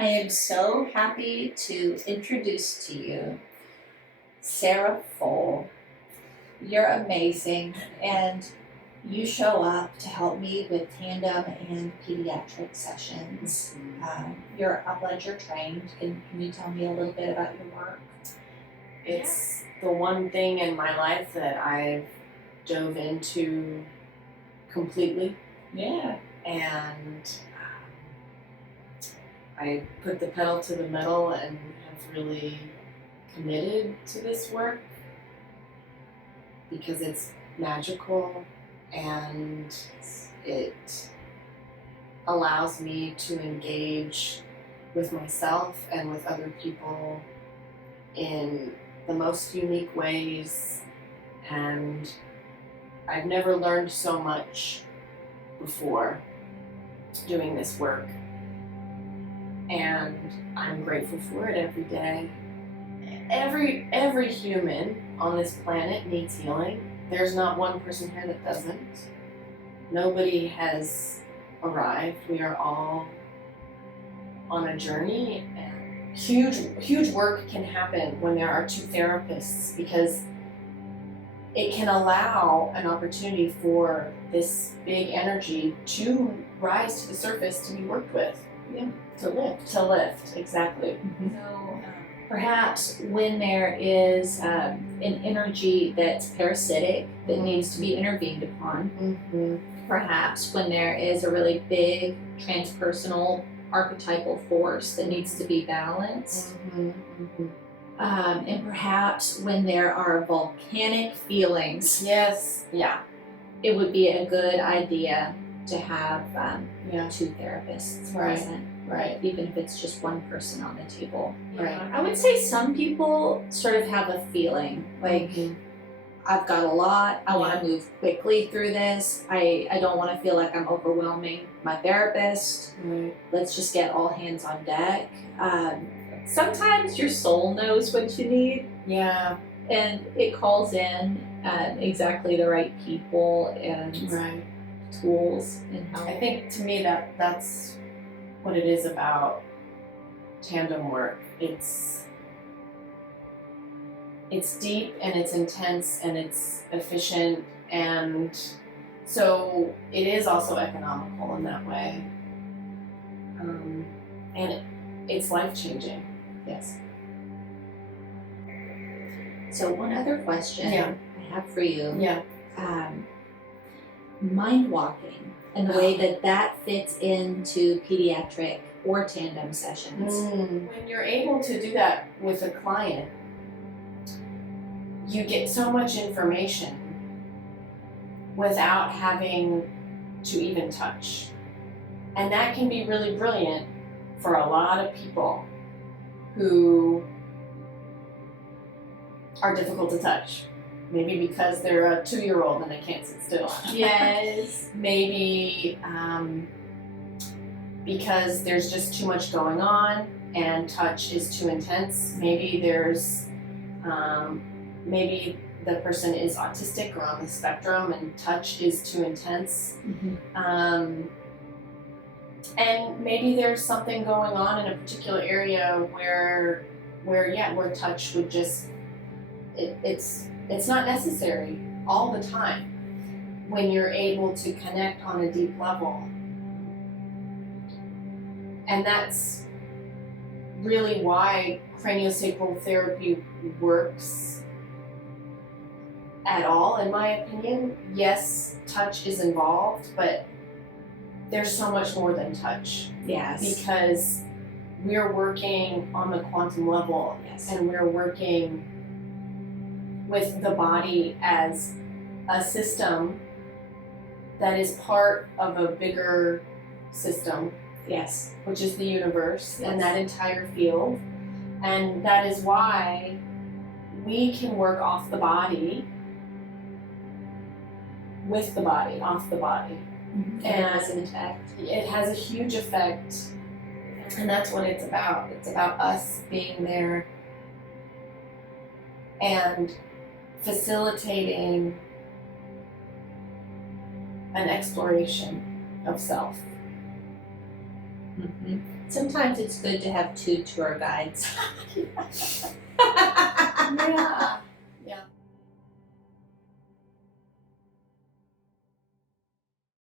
I am so happy to introduce to you Sarah Fole. You're amazing, and you show up to help me with tandem and pediatric sessions. You're upledger trained. Can you tell me a little bit about your work? It's the one thing in my life that I've dove into completely, Yeah. and I put the pedal to the metal and have really committed to this work because it's magical and it allows me to engage with myself and with other people in the most unique ways, and I've never learned so much before doing this work, and I'm grateful for it every day. Every human on this planet needs healing. There's not one person here that doesn't. Nobody has arrived. We are all on a journey, and huge work can happen when there are two therapists, because it can allow an opportunity for this big energy to rise to the surface, to be worked with. Yeah. To lift, exactly. So perhaps when there is an energy that's parasitic that needs to be intervened upon, perhaps when there is a really big transpersonal archetypal force that needs to be balanced, and perhaps when there are volcanic feelings, Yes. Yeah. it would be a good idea to have two therapists Right. present. Right. Even if it's just one person on the table. Right. I would say some people sort of have a feeling like, I've got a lot, I want to move quickly through this, I don't want to feel like I'm overwhelming my therapist. Let's just get all hands on deck. Sometimes your soul knows what you need. Yeah. And it calls in exactly the right people and tools and help. I think to me that's what it is about tandem work. It's deep and it's intense and it's efficient, and so it is also economical in that way, and it's life-changing. Yes. So one other question I have for you. Yeah. Mind walking and the way that fits into pediatric or tandem sessions. When you're able to do that with a client, you get so much information without having to even touch. And that can be really brilliant for a lot of people who are difficult to touch. Maybe because they're a 2-year-old and they can't sit still. Yes. Maybe because there's just too much going on and touch is too intense. Maybe there's maybe the person is autistic or on the spectrum and touch is too intense. And maybe there's something going on in a particular area where touch would just it's not necessary all the time when you're able to connect on a deep level. And that's really why craniosacral therapy works at all, in my opinion. Yes, touch is involved, but there's so much more than touch. Yes. Because we're working on the quantum level, and we're working with the body as a system that is part of a bigger system, which is the universe and that entire field. And that is why we can work off the body, with the body, off the body. And it has an effect. It has a huge effect, and that's what it's about. It's about us being there and facilitating an exploration of self. Sometimes it's good to have two tour guides. Yeah.